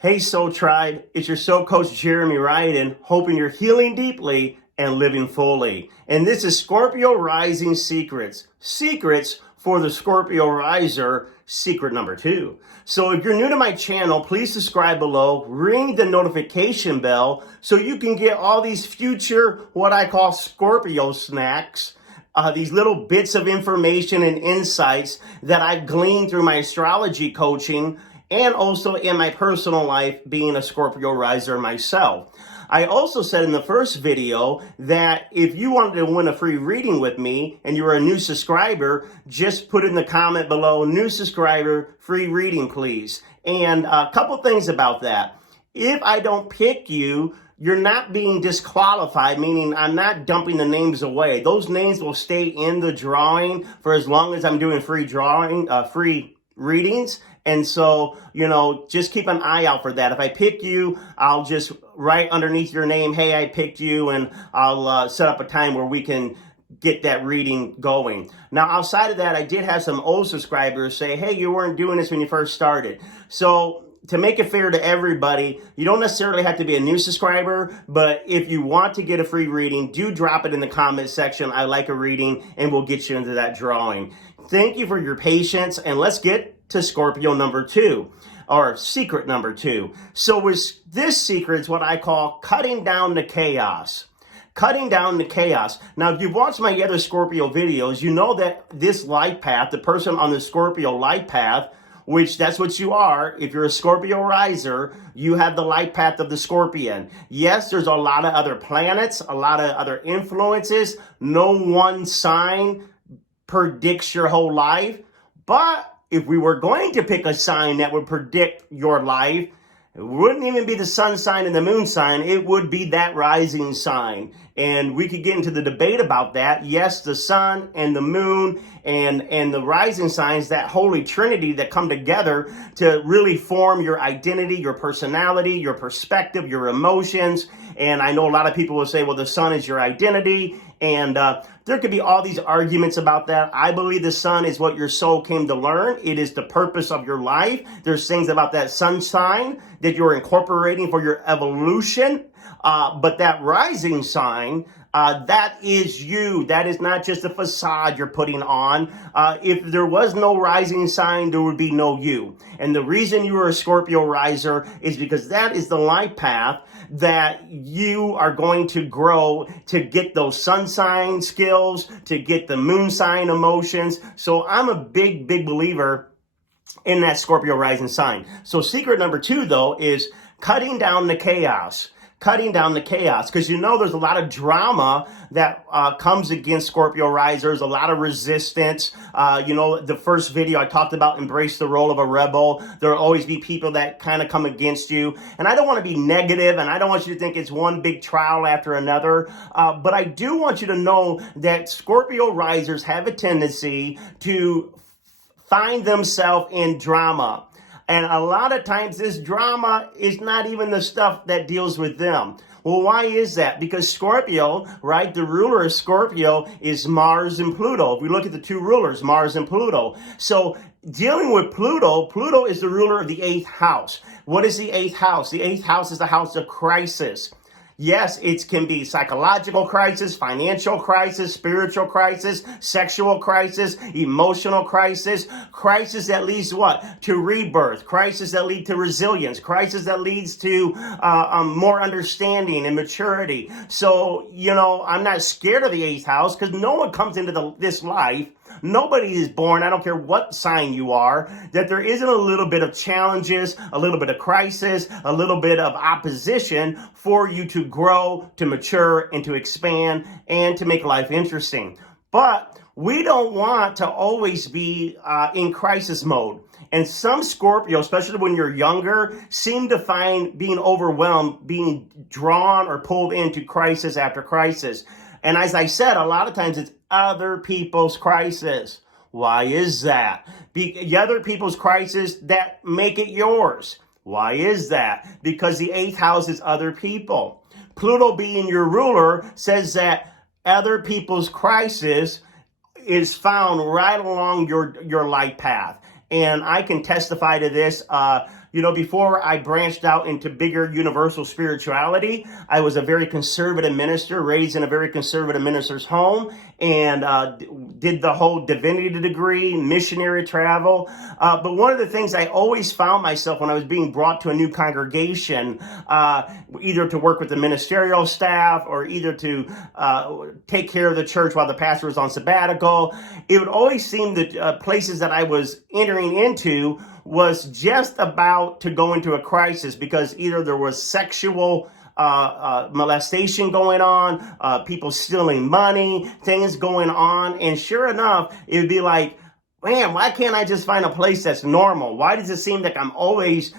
Hey Soul Tribe, it's your Soul Coach Jeremy Ryden, hoping you're healing deeply and living fully. And this is Scorpio Rising Secrets. Secrets for the Scorpio Riser, secret number 2. So if you're new to my channel, please subscribe below, ring the notification bell so you can get all these future, what I call Scorpio snacks. These little bits of information and insights that I've gleaned through my astrology coaching and also in my personal life being a Scorpio Riser myself. I also said in the first video that if you wanted to win a free reading with me and you're a new subscriber, just put in the comment below, new subscriber, free reading please. And a couple things about that. If I don't pick you, you're not being disqualified, meaning I'm not dumping the names away. Those names will stay in the drawing for as long as I'm doing free readings. And so, just keep an eye out for that. If I pick you, I'll just write underneath your name, hey, I picked you, and I'll set up a time where we can get that reading going. Now, outside of that, I did have some old subscribers say, hey, you weren't doing this when you first started. So to make it fair to everybody, you don't necessarily have to be a new subscriber, but if you want to get a free reading, do drop it in the comment section. I like a reading, and we'll get you into that drawing. Thank you for your patience, and let's get to Scorpio number 2, or secret number 2. So with this secret is what I call cutting down the chaos. Cutting down the chaos. Now, if you've watched my other Scorpio videos, you know that this life path, the person on the Scorpio life path, which that's what you are. If you're a Scorpio riser, you have the life path of the Scorpion. Yes, there's a lot of other planets, a lot of other influences. No one sign predicts your whole life. But if we were going to pick a sign that would predict your life, it wouldn't even be the sun sign and the moon sign. It would be that rising sign. And we could get into the debate about that. Yes, the sun and the moon and the rising signs, that holy trinity that come together to really form your identity, your personality, your perspective, your emotions. And I know a lot of people will say, well, the sun is your identity. And there could be all these arguments about that. I believe the sun is what your soul came to learn. It is the purpose of your life. There's things about that sun sign that you're incorporating for your evolution. But that rising sign, that is you. That is not just a facade you're putting on. If there was no rising sign, there would be no you. And the reason you are a Scorpio riser is because that is the life path that you are going to grow to get those sun sign skills, to get the moon sign emotions. So I'm a big believer in that Scorpio rising sign. So secret number 2, though, is cutting down the chaos. Cutting down the chaos, because there's a lot of drama that comes against Scorpio risers, a lot of resistance. The first video I talked about embrace the role of a rebel. There will always be people that kind of come against you. And I don't want to be negative, and I don't want you to think it's one big trial after another. But I do want you to know that Scorpio risers have a tendency to find themselves in drama. And a lot of times this drama is not even the stuff that deals with them. Well, why is that? Because Scorpio, right, the ruler of Scorpio is Mars and Pluto. If we look at the two rulers, Mars and Pluto. So dealing with Pluto is the ruler of the 8th house. What is the 8th house? The 8th house is the house of crisis. Yes, it can be psychological crisis, financial crisis, spiritual crisis, sexual crisis, emotional crisis, crisis that leads to what? To rebirth, crisis that lead to resilience, crisis that leads to more understanding and maturity. So, I'm not scared of the 8th house because no one comes into this life. Nobody is born, I don't care what sign you are, that there isn't a little bit of challenges, a little bit of crisis, a little bit of opposition for you to grow, to mature, and to expand, and to make life interesting. But we don't want to always be in crisis mode. And some Scorpio, especially when you're younger, seem to find being overwhelmed, being drawn or pulled into crisis after crisis. And as I said, a lot of times it's other people's crisis. Why is that? Other people's crisis that make it yours. Why is that? Because the 8th house is other people. Pluto being your ruler says that other people's crisis is found right along your life path. And I can testify to this. Before I branched out into bigger universal spirituality, I was a very conservative minister, raised in a very conservative minister's home, and did the whole divinity degree, missionary travel. But one of the things I always found myself when I was being brought to a new congregation, either to work with the ministerial staff or either to take care of the church while the pastor was on sabbatical, it would always seem that places that I was entering into was just about to go into a crisis because either there was sexual molestation going on, people stealing money, things going on. And sure enough, it would be like, man, why can't I just find a place that's normal? Why does it seem like I'm always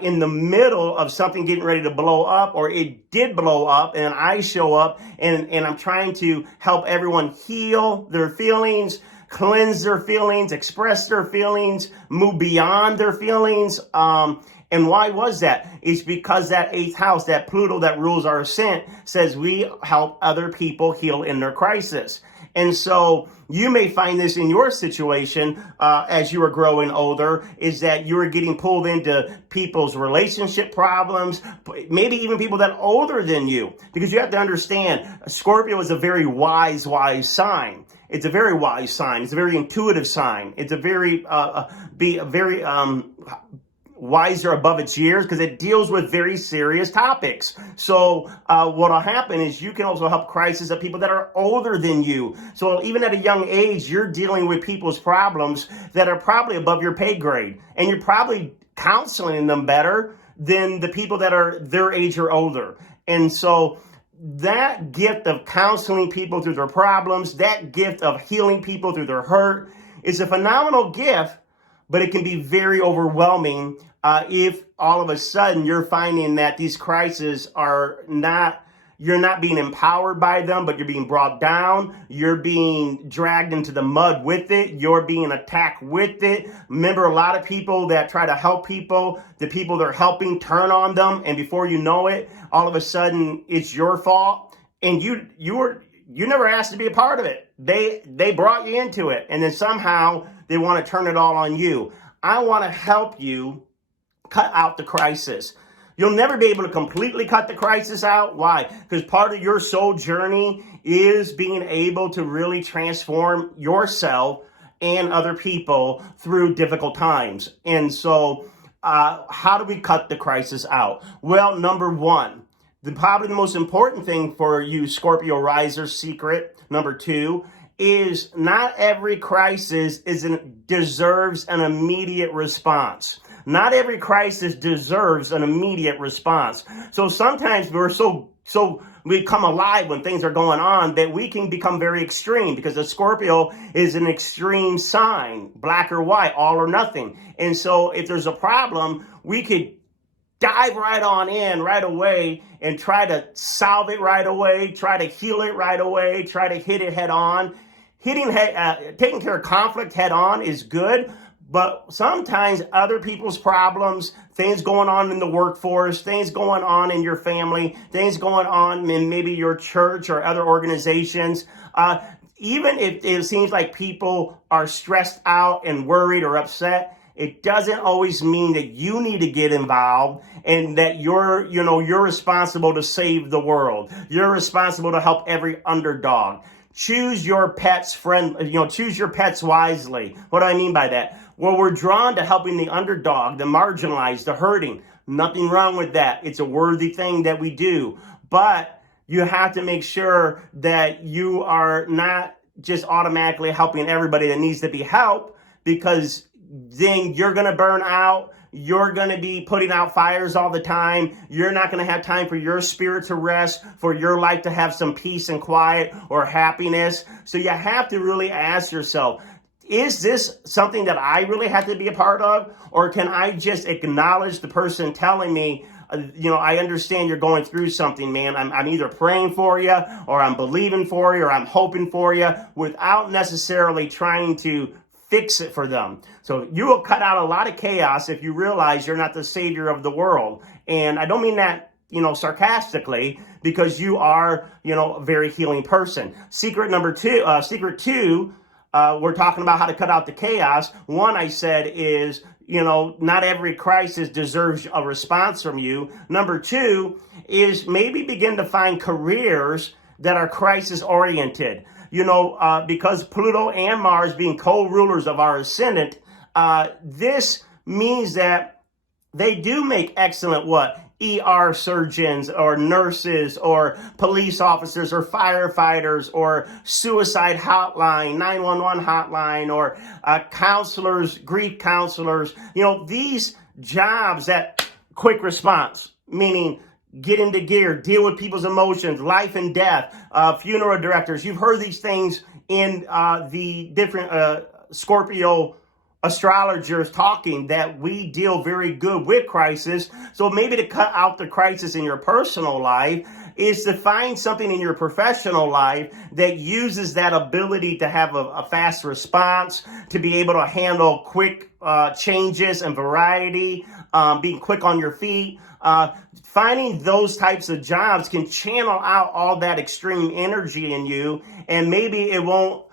in the middle of something getting ready to blow up, or it did blow up and I show up and I'm trying to help everyone heal their feelings, cleanse their feelings, express their feelings, move beyond their feelings. And why was that? It's because that eighth house, that Pluto that rules our ascent, says we help other people heal in their crisis. And so you may find this in your situation as you are growing older, is that you're getting pulled into people's relationship problems, maybe even people that are older than you. Because you have to understand, Scorpio is a very wise sign. It's a very wise sign. It's a very intuitive sign. It's a very, wiser above its years because it deals with very serious topics. So what'll happen is you can also help crisis of people that are older than you. So even at a young age, you're dealing with people's problems that are probably above your pay grade, and you're probably counseling them better than the people that are their age or older. And so that gift of counseling people through their problems, that gift of healing people through their hurt is a phenomenal gift, but it can be very overwhelming if all of a sudden you're finding that these crises you're not being empowered by them, but you're being brought down. You're being dragged into the mud with it. You're being attacked with it. Remember, a lot of people that try to help people, the people they're helping turn on them. And before you know it, all of a sudden it's your fault. And you never asked to be a part of it. They brought you into it. And then somehow they want to turn it all on you. I want to help you cut out the crisis. You'll never be able to completely cut the crisis out. Why? Because part of your soul journey is being able to really transform yourself and other people through difficult times. And so how do we cut the crisis out? Well, number one, probably the most important thing for you Scorpio Riser secret, number two, is not every crisis deserves an immediate response. Not every crisis deserves an immediate response. So sometimes we come alive when things are going on that we can become very extreme, because the Scorpio is an extreme sign, black or white, all or nothing. And so if there's a problem, we could dive right on in right away and try to solve it right away, try to heal it right away, try to hit it head on. Taking care of conflict head on is good, but sometimes other people's problems, things going on in the workforce, things going on in your family, things going on in maybe your church or other organizations, even if it seems like people are stressed out and worried or upset, it doesn't always mean that you need to get involved and that you're responsible to save the world. You're responsible to help every underdog. Choose your pets choose your pets wisely. What do I mean by that? Well, we're drawn to helping the underdog, the marginalized, the hurting. Nothing wrong with that. It's a worthy thing that we do. But you have to make sure that you are not just automatically helping everybody that needs to be helped, because then you're going to burn out. You're going to be putting out fires all the time. You're not going to have time for your spirit to rest, for your life to have some peace and quiet or happiness. So you have to really ask yourself, is this something that I really have to be a part of? Or can I just acknowledge the person telling me, I understand you're going through something, man. I'm either praying for you, or I'm believing for you, or I'm hoping for you, without necessarily trying to fix it for them. So you will cut out a lot of chaos if you realize you're not the savior of the world. And I don't mean that, sarcastically, because you are, a very healing person. Secret two, we're talking about how to cut out the chaos. One, I said, is not every crisis deserves a response from you. Number two is maybe begin to find careers that are crisis oriented. Because Pluto and Mars being co-rulers of our ascendant, this means that they do make excellent what? ER surgeons or nurses or police officers or firefighters or suicide hotline, 911 hotline, or counselors, grief counselors. These jobs that quick response, meaning get into gear, deal with people's emotions, life and death, funeral directors. You've heard these things in the different Scorpio astrologers talking that we deal very good with crisis. So maybe to cut out the crisis in your personal life is to find something in your professional life that uses that ability to have a fast response, to be able to handle quick changes and variety, being quick on your feet. Finding those types of jobs can channel out all that extreme energy in you, and maybe it won't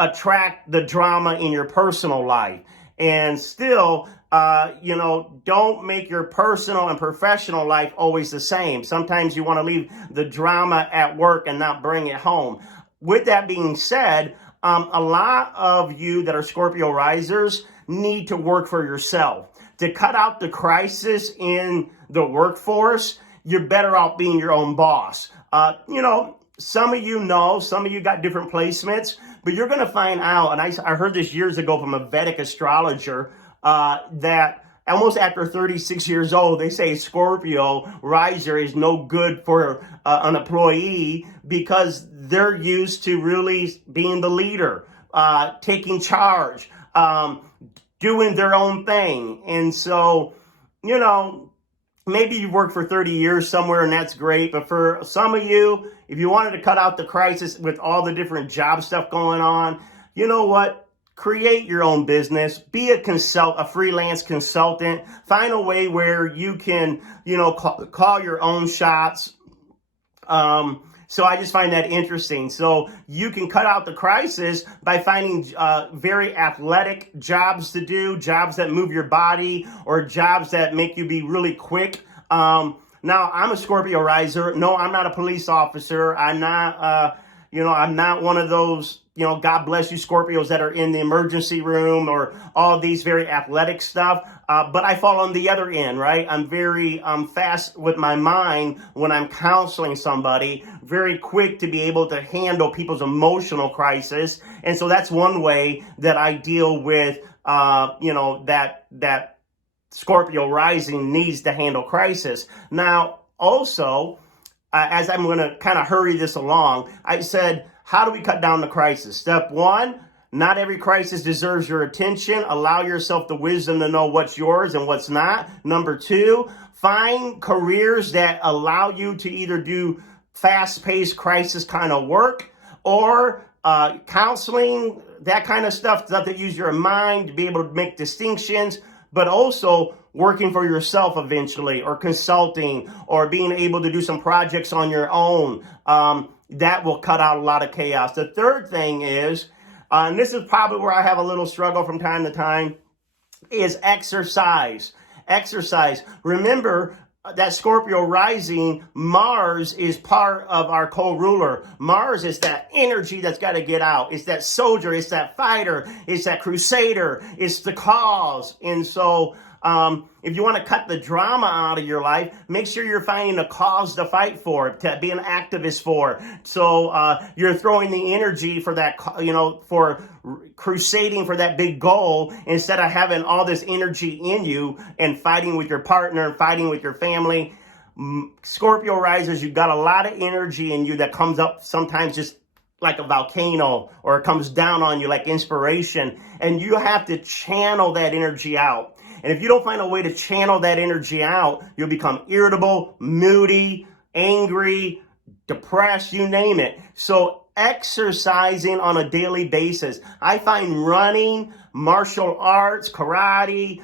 attract the drama in your personal life. And still, don't make your personal and professional life always the same. Sometimes you want to leave the drama at work and not bring it home. With that being said, a lot of you that are Scorpio risers need to work for yourself. To cut out the crisis in the workforce, you're better off being your own boss. Some of you got different placements, but you're going to find out, and I heard this years ago from a Vedic astrologer, that almost after 36 years old, they say Scorpio riser is no good for an employee because they're used to really being the leader, taking charge, doing their own thing. And so, maybe you've worked for 30 years somewhere and that's great. But for some of you, if you wanted to cut out the crisis with all the different job stuff going on, you know what? Create your own business. Be a freelance consultant. Find a way where you can, call your own shots. So I just find that interesting. So you can cut out the crisis by finding very athletic jobs to do, jobs that move your body, or jobs that make you be really quick. Now, I'm a Scorpio riser. No, I'm not a police officer. I'm not, I'm not one of those, God bless you Scorpios that are in the emergency room or all these very athletic stuff. But I fall on the other end, right? I'm very fast with my mind when I'm counseling somebody, very quick to be able to handle people's emotional crisis. And so that's one way that I deal with, that Scorpio rising needs to handle crisis. Now, also, as I'm going to kind of hurry this along, I said, how do we cut down the crisis? Step one, not every crisis deserves your attention. Allow yourself the wisdom to know what's yours and what's not. Number two, find careers that allow you to either do fast-paced crisis kind of work or counseling, that kind of stuff that use your mind to be able to make distinctions, but also working for yourself eventually, or consulting, or being able to do some projects on your own. That will cut out a lot of chaos. The third thing is, and this is probably where I have a little struggle from time to time, is exercise. Exercise. Remember that Scorpio rising, Mars is part of our co-ruler. Mars is that energy that's got to get out. It's that soldier. It's that fighter. It's that crusader. It's the cause. And so if you want to cut the drama out of your life, make sure you're finding a cause to fight for, to be an activist for. So you're throwing the energy for that, for crusading for that big goal, instead of having all this energy in you and fighting with your partner, fighting with your family. Scorpio risers, you've got a lot of energy in you that comes up sometimes just like a volcano, or it comes down on you like inspiration, and you have to channel that energy out. And if you don't find a way to channel that energy out, you'll become irritable, moody, angry, depressed, you name it. So exercising on a daily basis. I find running, martial arts, karate,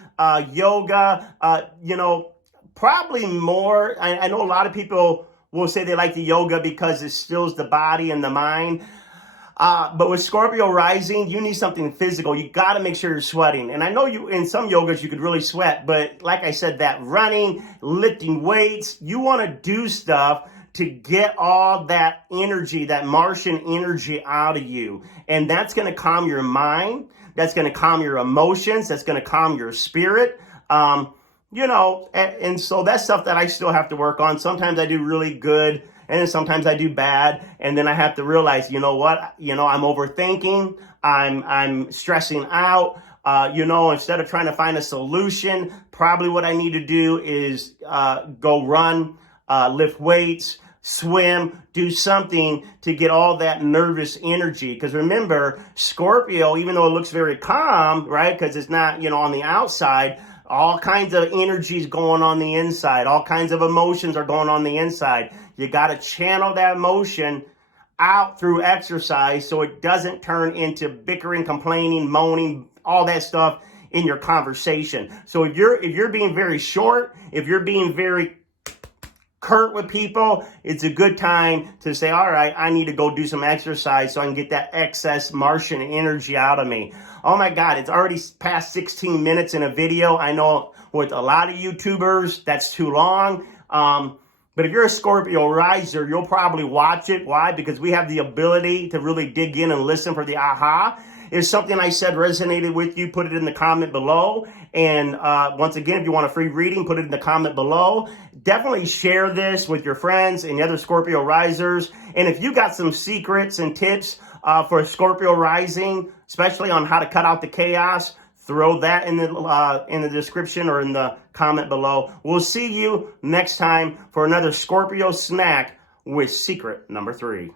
yoga, probably more. I know a lot of people will say they like the yoga because it stills the body and the mind. But with Scorpio rising, you need something physical. You got to make sure you're sweating. And I know you in some yogas you could really sweat, but like I said, that running, lifting weights, you want to do stuff to get all that energy, that Martian energy out of you. And that's going to calm your mind. That's going to calm your emotions. That's going to calm your spirit. And so that's stuff that I still have to work on. Sometimes I do really good, and then sometimes I do bad. And then I have to realize, you know what? I'm overthinking. I'm stressing out. Instead of trying to find a solution, probably what I need to do is go run, lift weights, swim, do something to get all that nervous energy. Because remember, Scorpio, even though it looks very calm, right? Because it's not, on the outside, all kinds of energies going on the inside. All kinds of emotions are going on the inside. You got to channel that emotion out through exercise so it doesn't turn into bickering, complaining, moaning, all that stuff in your conversation. So if you're being very short, if you're being very curt with people, it's a good time to say, all right, I need to go do some exercise so I can get that excess Martian energy out of me. Oh my God, it's already past 16 minutes in a video. I know with a lot of YouTubers, that's too long. But if you're a Scorpio riser, you'll probably watch it. Why? Because we have the ability to really dig in and listen for the aha. If something I said resonated with you, put it in the comment below. And once again, if you want a free reading, put it in the comment below. Definitely share this with your friends and the other Scorpio risers. And if you got some secrets and tips for Scorpio rising, especially on how to cut out the chaos, throw that in the description or in the comment below. We'll see you next time for another Scorpio snack with secret number 3.